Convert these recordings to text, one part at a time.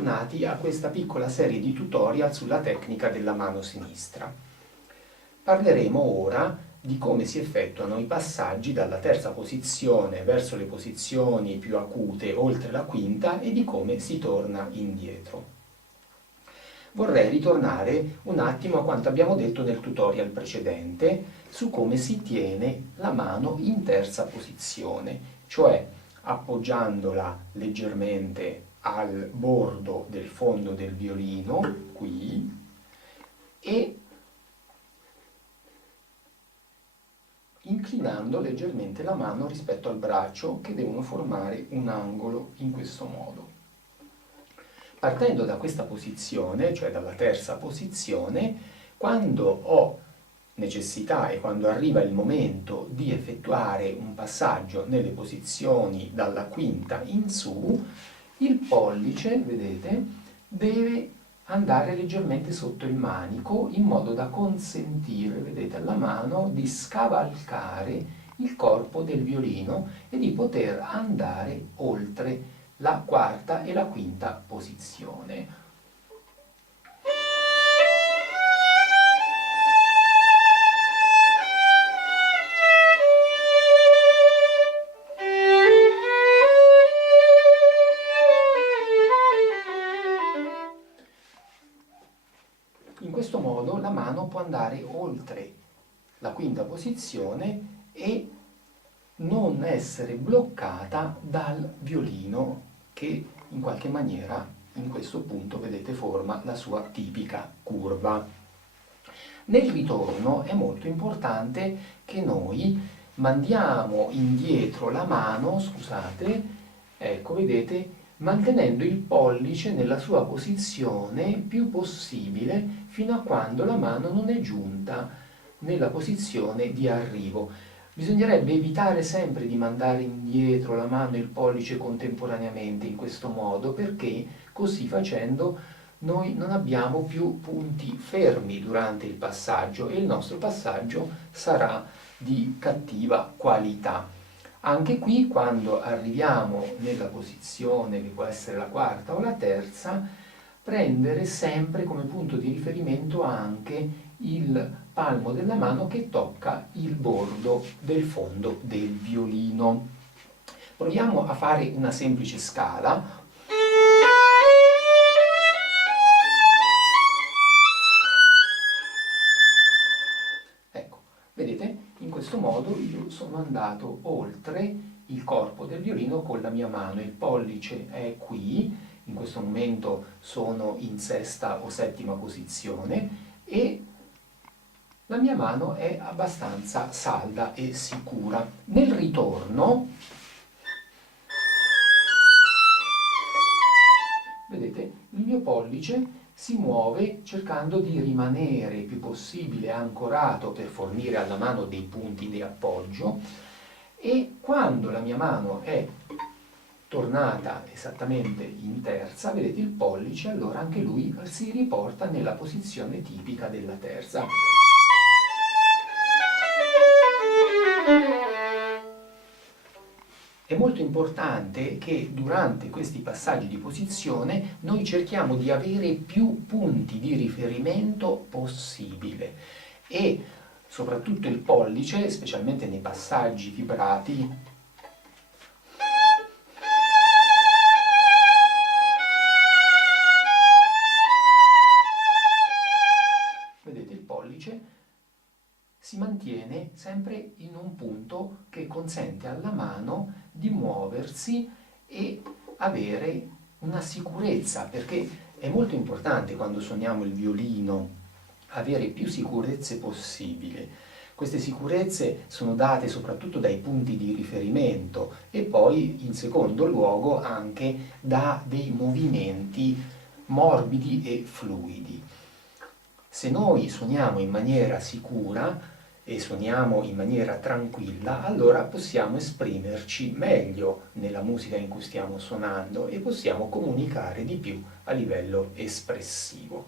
bentornati a questa piccola serie di tutorial sulla tecnica della mano sinistra. Parleremo ora di come si effettuano i passaggi dalla terza posizione verso le posizioni più acute oltre la quinta e di come si torna indietro. Vorrei ritornare un attimo a quanto abbiamo detto nel tutorial precedente su come si tiene la mano in terza posizione, cioè appoggiandola leggermente al bordo del fondo del violino, qui, e inclinando leggermente la mano rispetto al braccio, che devono formare un angolo in questo modo. Partendo da questa posizione, cioè dalla terza posizione, quando ho necessità e quando arriva il momento di effettuare un passaggio nelle posizioni dalla quinta in su, il pollice, vedete, deve andare leggermente sotto il manico in modo da consentire, vedete, alla mano di scavalcare il corpo del violino e di poter andare oltre la quarta e la quinta posizione. In questo modo la mano può andare oltre la quinta posizione e non essere bloccata dal violino che in qualche maniera in questo punto, vedete, forma la sua tipica curva. Nel ritorno è molto importante che noi mandiamo indietro la mano, scusate, ecco, vedete, mantenendo il pollice nella sua posizione più possibile fino a quando la mano non è giunta nella posizione di arrivo. Bisognerebbe evitare sempre di mandare indietro la mano e il pollice contemporaneamente in questo modo, perché così facendo noi non abbiamo più punti fermi durante il passaggio e il nostro passaggio sarà di cattiva qualità. Anche qui, quando arriviamo nella posizione che può essere la quarta o la terza, prendere sempre come punto di riferimento anche il palmo della mano che tocca il bordo del fondo del violino. Proviamo a fare una semplice scala. Ecco, vedete? In questo modo io sono andato oltre il corpo del violino con la mia mano. Il pollice è qui, in questo momento sono in sesta o settima posizione e la mia mano è abbastanza salda e sicura. Nel ritorno, vedete, il mio pollice si muove cercando di rimanere il più possibile ancorato per fornire alla mano dei punti di appoggio, e quando la mia mano è tornata esattamente in terza, vedete, il pollice allora anche lui si riporta nella posizione tipica della terza. È molto importante che durante questi passaggi di posizione noi cerchiamo di avere più punti di riferimento possibile e soprattutto il pollice, specialmente nei passaggi vibrati, vedete, il pollice si mantiene sempre in un punto che consente alla mano di muoversi e avere una sicurezza, perché è molto importante quando suoniamo il violino avere più sicurezze possibile. Queste sicurezze sono date soprattutto dai punti di riferimento e poi in secondo luogo anche da dei movimenti morbidi e fluidi. Se noi suoniamo in maniera sicura e suoniamo in maniera tranquilla, allora possiamo esprimerci meglio nella musica in cui stiamo suonando e possiamo comunicare di più a livello espressivo.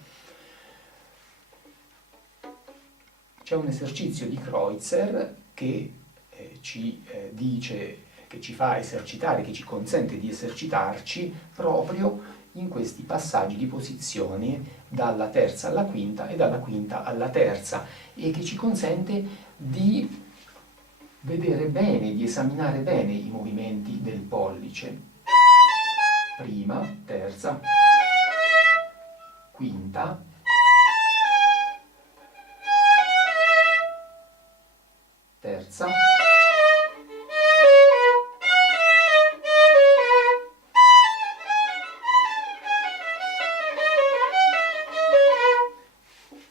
C'è un esercizio di Kreutzer che ci dice, che ci fa esercitare, che ci consente di esercitarci proprio in questi passaggi di posizione dalla terza alla quinta e dalla quinta alla terza, e che ci consente di vedere bene, di esaminare bene i movimenti del pollice. Prima, terza, quinta, terza,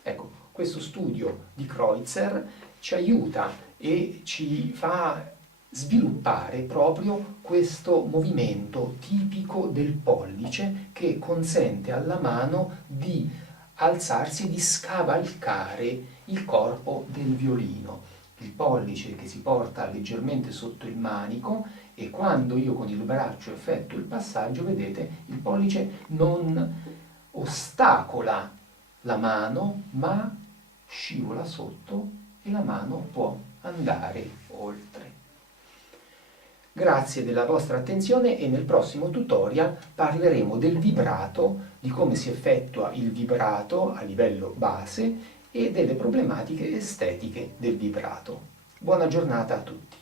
ecco, questo studio di Kreutzer ci aiuta e ci fa sviluppare proprio questo movimento tipico del pollice che consente alla mano di alzarsi e di scavalcare il corpo del violino. Il pollice che si porta leggermente sotto il manico, e quando io con il braccio effettuo il passaggio, vedete, il pollice non ostacola la mano, ma scivola sotto e la mano può andare oltre. Grazie della vostra attenzione, e nel prossimo tutorial parleremo del vibrato, di come si effettua il vibrato a livello base e delle problematiche estetiche del vibrato. Buona giornata a tutti.